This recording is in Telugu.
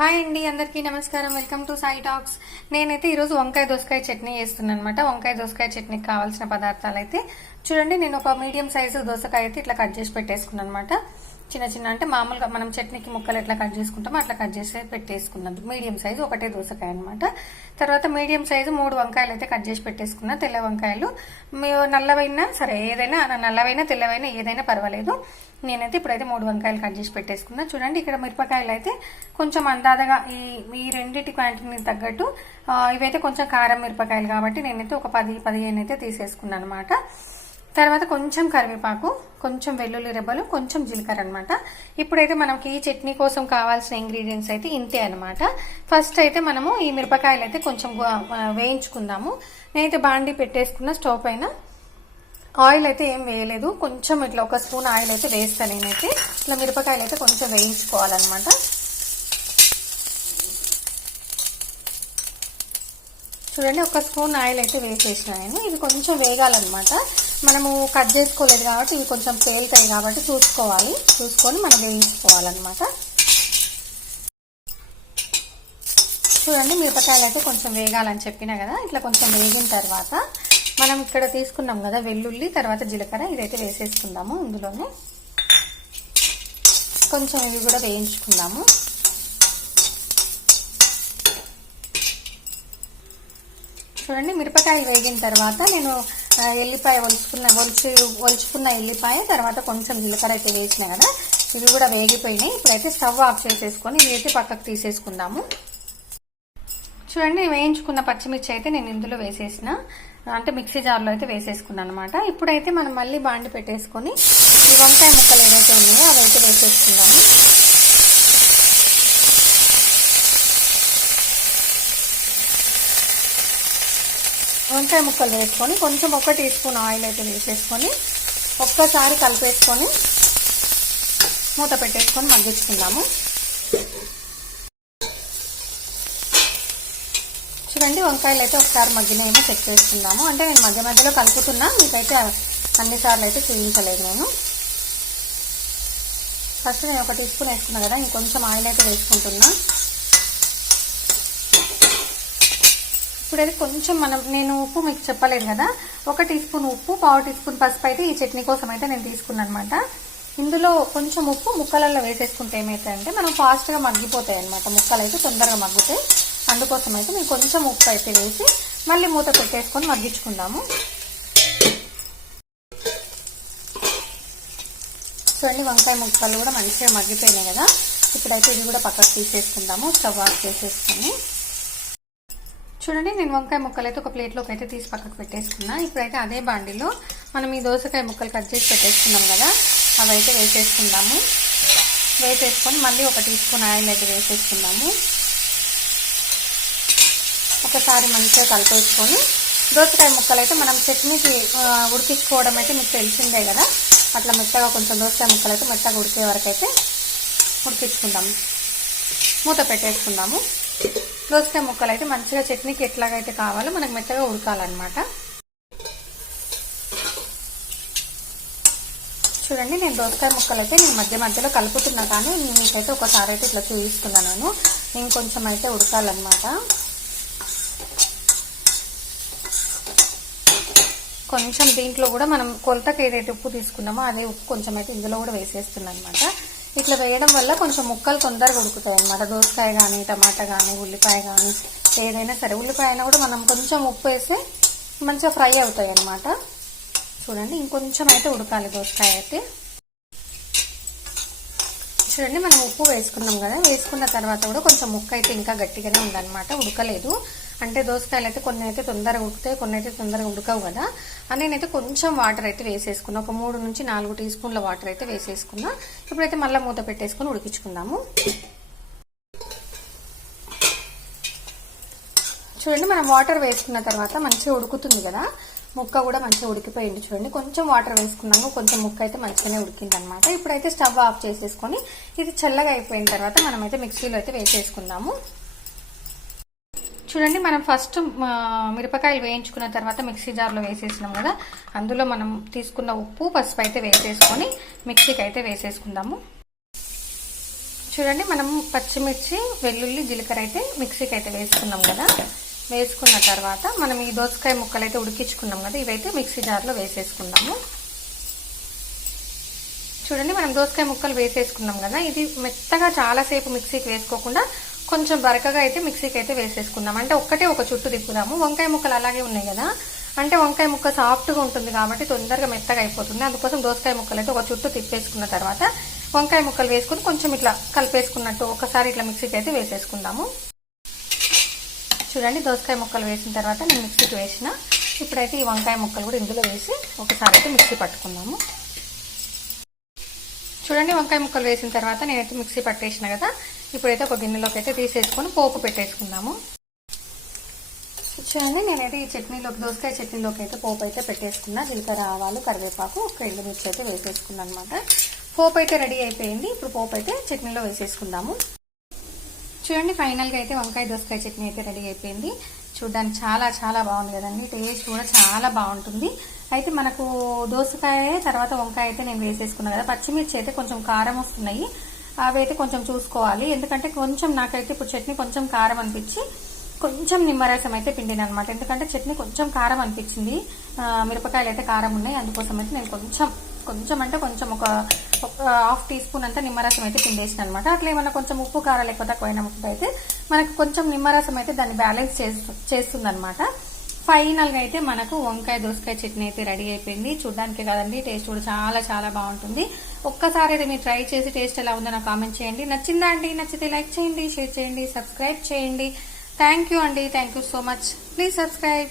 హాయ్ అండి అందరికీ నమస్కారం. Welcome to Sai talks. నేనైతే ఈరోజు వంకాయ దోసకాయ చట్నీ చేస్తున్నాను అనమాట వంకాయ దోసకాయ చట్నీకి కావాల్సిన పదార్థాలు అయితే చూడండి నేను ఒక మీడియం సైజు దోసకాయ అయితే ఇట్లా కట్ చేసి పెట్టేసుకున్నాను అనమాట చిన్న చిన్న అంటే మామూలుగా మనం చట్నీకి ముక్కలు ఎట్లా కట్ చేసుకుంటామో అట్లా కట్ చేసి పెట్టేసుకున్నాను మీడియం సైజు ఒకటే దోసకాయ అనమాట తర్వాత మీడియం సైజు మూడు వంకాయలు అయితే కట్ చేసి పెట్టేసుకున్నా తెల్ల వంకాయలు. నల్లవైనా సరే ఏదైనా నల్లవైనా తెల్లవైనా ఏదైనా పర్వాలేదు. నేనైతే ఇప్పుడైతే మూడు వంకాయలు కట్ చేసి పెట్టేసుకున్నా. చూడండి ఇక్కడ మిరపకాయలు అయితే కొంచెం అందాదగా ఈ ఈ రెండింటి క్వాంటిటీని తగ్గట్టు ఇవైతే కొంచెం కారం మిరపకాయలు కాబట్టి నేనైతే ఒక పది పదిహేను అయితే తీసేసుకున్నాను అనమాట తర్వాత కొంచెం కరివేపాకు కొంచెం వెల్లుల్లి రెబ్బలు కొంచెం జీలకర్ర అనమాట ఇప్పుడైతే మనకి ఈ చట్నీ కోసం కావాల్సిన ఇంగ్రీడియంట్స్ అయితే ఇంతే అనమాట ఫస్ట్ అయితే మనము ఈ మిరపకాయలు అయితే కొంచెం వేయించుకుందాము. నేనైతే బాండి పెట్టేసుకున్న స్టవ్ పైన. ఆయిల్ అయితే ఏం వేయలేదు. కొంచెం ఇట్లా ఒక స్పూన్ ఆయిల్ అయితే వేస్తాను నేనైతే. ఇట్లా మిరపకాయలు అయితే కొంచెం వేయించుకోవాలన్నమాట. చూడండి ఒక స్పూన్ ఆయిల్ అయితే వేసేసాను. ఇవి కొంచెం వేగాలన్నమాట. మనము కట్ చేసుకోలేదు కాబట్టి ఇవి కొంచెం పేలుతాయి కాబట్టి చూసుకోవాలి. చూసుకొని మనం వేయించుకోవాలన్నమాట. చూడండి మిరపకాయలు అయితే కొంచెం వేగాలని చెప్పినా కదా ఇట్లా కొంచెం వేగిన తర్వాత మనం ఇక్కడ తీసుకున్నాం కదా వెల్లుల్లి తర్వాత జీలకర్ర ఇదైతే వేసేసుకుందాము ఇందులోనే. కొంచెం ఇవి కూడా వేయించుకుందాము. చూడండి. మిరపకాయలు వేగిన తర్వాత నేను ఎల్లిపాయ ఒలుచుకున్న ఒలిచి ఒలుచుకున్న ఎల్లిపాయ తర్వాత కొంచెం జీలకర్ర అయితే వేసిన కదా ఇవి కూడా వేగిపోయినాయి. ఇప్పుడైతే స్టవ్ ఆఫ్ చేసేసుకొని ఇవి అయితే పక్కకు తీసేసుకుందాము. చూడండి వేయించుకున్న పచ్చిమిర్చి అయితే నేను ఇందులో వేసేసిన. అంటే మిక్సీ జార్లో అయితే వేసేసుకున్నాను అనమాట ఇప్పుడైతే మనం మళ్ళీ బాండి పెట్టేసుకొని ఈ వంకాయ ముక్కలు ఏదైతే ఉన్నాయో అవి అయితే వేసేసుకుందాము. వంకాయ ముక్కలు వేసుకొని కొంచెం ఒక టీ స్పూన్ ఆయిల్ అయితే వేసేసుకొని ఒక్కసారి కలిపేసుకొని మూత పెట్టేసుకొని మగ్గించుకుందాము. చూడండి వంకాయలు అయితే ఒకసారి మగ్గినేమో చెక్ చేసుకుందాము. అంటే నేను మధ్య మధ్యలో కలుపుతున్నా మీకైతే అన్నిసార్లు అయితే చూపించలేదు నేను. ఫస్ట్ నేను ఒక టీ స్పూన్ వేసుకున్నా కదా ఇంకొంచెం ఆయిల్ అయితే వేసుకుంటున్నా. ఇప్పుడైతే కొంచెం మనం నేను ఉప్పు మీకు చెప్పలేదు కదా ఒక టీ స్పూన్ ఉప్పు పావు టీ స్పూన్ పసుపు అయితే ఈ చట్నీ కోసం అయితే నేను తీసుకున్నాను అనమాట ఇందులో కొంచెం ఉప్పు ముక్కలలో వేసేసుకుంటే ఏమవుతాయంటే మనం ఫాస్ట్గా మగ్గిపోతాయి అనమాట ముక్కలు అయితే తొందరగా మగ్గుతాయి. అందుకోసం అయితే మేము కొంచెం ఉప్పు అయితే వేసి మళ్ళీ మూత పెట్టేసుకొని మగ్గించుకుందాము. చూడండి వంకాయ ముక్కలు కూడా మంచిగా మగ్గిపోయినాయి కదా. ఇప్పుడైతే ఇది కూడా పక్కకు తీసేసుకుందాము. స్టవ్ ఆఫ్ చేసేసుకొని. చూడండి నేను వంకాయ ముక్కలు అయితే ఒక ప్లేట్లోకి అయితే తీసి పక్కకు పెట్టేసుకున్నా. ఇప్పుడైతే అదే బాండిలో మనం ఈ దోసకాయ ముక్కలు కట్ చేసి పెట్టేసుకున్నాం కదా అవి అయితే వేసేసుకుందాము. వేసేసుకొని మళ్ళీ ఒక టీ స్పూన్ ఆయిల్ అయితే వేసేసుకుందాము. ఒకసారి మంచిగా కలిపేసుకొని దోసకాయ ముక్కలు అయితే మనం చట్నీకి ఉడికించుకోవడం అయితే మీకు తెలిసిందే కదా. అట్లా మెత్తగా కొంచెం దోసకాయ ముక్కలు అయితే మెత్తగా ఉడికే వరకు అయితే ఉడికించుకుందాము. మూత పెట్టేసుకుందాము. దోసకాయ ముక్కలు అయితే మంచిగా చట్నీకి ఎట్లాగైతే కావాలో మనకు మెత్తగా ఉడకాలన్నమాట. చూడండి నేను దోసకాయ ముక్కలు అయితే నేను మధ్య మధ్యలో కలుపుతున్నా కానీ నేను మీకైతే ఒకసారి అయితే ఇట్లా చూపిస్తున్నాను ఇంకొంచెం అయితే ఉడకాలన్నమాట. కొంచెం దీంట్లో కూడా మనం కొలతకి ఏదైతే ఉప్పు తీసుకున్నామో అదే ఉప్పు కొంచెం అయితే ఇందులో కూడా వేసేస్తున్నాను అనమాట ఇట్లా వేయడం వల్ల కొంచెం ముక్కలు తొందరగా ఉడుకుతాయి అనమాట దోసకాయ కానీ టమాటా కానీ ఉల్లిపాయ కానీ ఏదైనా సరే. ఉల్లిపాయ అయినా కూడా మనం కొంచెం ఉప్పు వేస్తే మంచిగా ఫ్రై అవుతాయి అనమాట చూడండి ఇంకొంచెం అయితే ఉడకాలి దోసకాయ అయితే. చూడండి మనం ఉప్పు వేసుకున్నాం కదా వేసుకున్న తర్వాత కూడా కొంచెం ముక్క అయితే ఇంకా గట్టిగానే ఉందన్నమాట ఉడకలేదు. అంటే దోసకాయలు అయితే కొన్ని అయితే తొందరగా ఉడుకుతాయి కొన్ని అయితే తొందరగా ఉడకవు కదా. అని నేనైతే కొంచెం వాటర్ అయితే వేసేసుకున్నా ఒక మూడు నుంచి నాలుగు టీ స్పూన్ల వాటర్ అయితే వేసేసుకున్నా. ఇప్పుడైతే మళ్ళీ మూత పెట్టేసుకొని ఉడికించుకుందాము. చూడండి మనం వాటర్ వేసుకున్న తర్వాత మంచిగా ఉడుకుతుంది కదా. ముక్క కూడా మంచిగా ఉడికిపోయింది చూడండి. కొంచెం వాటర్ వేసుకున్నాము. కొంచెం ముక్క అయితే మంచిగానే ఉడికింది అనమాట ఇప్పుడైతే స్టవ్ ఆఫ్ చేసేసుకొని ఇది చల్లగా అయిపోయిన తర్వాత మనమైతే మిక్సీలో అయితే వేసేసుకుందాము. చూడండి మనం ఫస్ట్ మిరపకాయలు వేయించుకున్న తర్వాత మిక్సీ జార్లో వేసేసినాం కదా. అందులో మనం తీసుకున్న ఉప్పు పసుపు అయితే వేసేసుకొని మిక్సీకి అయితే వేసేసుకుందాము. చూడండి మనం పచ్చిమిర్చి వెల్లుల్లి జీలకర్ర అయితే మిక్సీకి అయితే వేసుకున్నాం కదా. వేసుకున్న తర్వాత మనం ఈ దోసకాయ ముక్కలు అయితే ఉడికించుకున్నాం కదా ఇవైతే మిక్సీ జార్లో వేసేసుకుందాము. చూడండి మనం దోసకాయ ముక్కలు వేసేసుకున్నాం కదా ఇది మెత్తగా చాలాసేపు మిక్సీకి వేసుకోకుండా కొంచెం బరకగా అయితే మిక్సీకి అయితే వేసేసుకుందాం. అంటే ఒక్కటే ఒక చుట్టు తిప్పుదాము. వంకాయ ముక్కలు అలాగే ఉన్నాయి కదా అంటే వంకాయ ముక్క సాఫ్ట్గా ఉంటుంది కాబట్టి తొందరగా మెత్తగా అయిపోతుంది. అందుకోసం దోసకాయ ముక్కలు అయితే ఒక చుట్టు తిప్పేసుకున్న తర్వాత వంకాయ ముక్కలు వేసుకుని కొంచెం ఇట్లా కలిపేసుకున్నట్టు ఒకసారి ఇట్లా మిక్సీకి అయితే వేసేసుకుందాము. చూడండి దోసకాయ ముక్కలు వేసిన తర్వాత నేను మిక్సీకి వేసిన. ఇప్పుడైతే ఈ వంకాయ ముక్కలు కూడా ఇందులో వేసి ఒకసారి అయితే మిక్సీ పట్టుకుందాము. చూడండి వంకాయ ముక్కలు వేసిన తర్వాత నేనైతే మిక్సీ పట్టేసిన కదా ఇప్పుడైతే ఒక గిన్నెలోకి అయితే తీసేసుకొని పోపు పెట్టేసుకుందాము. చూడండి నేనైతే ఈ చట్నీలోకి దోసకాయ చట్నీలోకి అయితే పోపు అయితే పెట్టేసుకున్నా. జీలకర్ర ఆవాలు కరివేపాకు ఒక ఎండు మిర్చి అయితే వేసేసుకున్నాను అనమాట పోపు అయితే రెడీ అయిపోయింది. ఇప్పుడు పోపు అయితే చట్నీలో వేసేసుకుందాము. చూడండి ఫైనల్గా అయితే వంకాయ దోసకాయ చట్నీ అయితే రెడీ అయిపోయింది. చూడడానికి చాలా చాలా బాగుంది కదండి. టేస్ట్ కూడా చాలా బాగుంటుంది. అయితే మనకు దోసకాయ తర్వాత వంకాయ అయితే నేను వేసేసుకున్నాను కదా. పచ్చిమిర్చి అయితే కొంచెం కారం వస్తున్నాయి. అవి అయితే కొంచెం చూసుకోవాలి. ఎందుకంటే కొంచెం నాకైతే ఇప్పుడు చట్నీ కొంచెం కారం అనిపించి కొంచెం నిమ్మరసం అయితే పిండిన అనమాట ఎందుకంటే చట్నీ కొంచెం కారం అనిపించింది. మిరపకాయలు అయితే కారం ఉన్నాయి. అందుకోసం అయితే నేను కొంచెం కొంచెం అంటే కొంచెం ఒక హాఫ్ టీ స్పూన్ అంతా నిమ్మరసం అయితే పిండేసిన అనమాట అట్లా ఏమన్నా కొంచెం ఉప్పు కారం ఎక్కువ తక్కువైన ముక్క అయితే మనకు కొంచెం నిమ్మరసం అయితే దాన్ని బ్యాలెన్స్ చేస్తు చేస్తుంది అనమాట ఫైనల్గా అయితే మనకు వంకాయ దోసకాయ చట్నీ అయితే రెడీ అయిపోయింది. చూడ్డానికి కదండి టేస్ట్ కూడా చాలా చాలా బాగుంటుంది. ఒక్కసారి అయితే మీరు ట్రై చేసి టేస్ట్ ఎలా ఉందో నాకు కామెంట్ చేయండి. నచ్చిందా అండి? నచ్చితే లైక్ చేయండి షేర్ చేయండి సబ్స్క్రైబ్ చేయండి. థ్యాంక్ యూ అండి. Thank you so much. Please subscribe.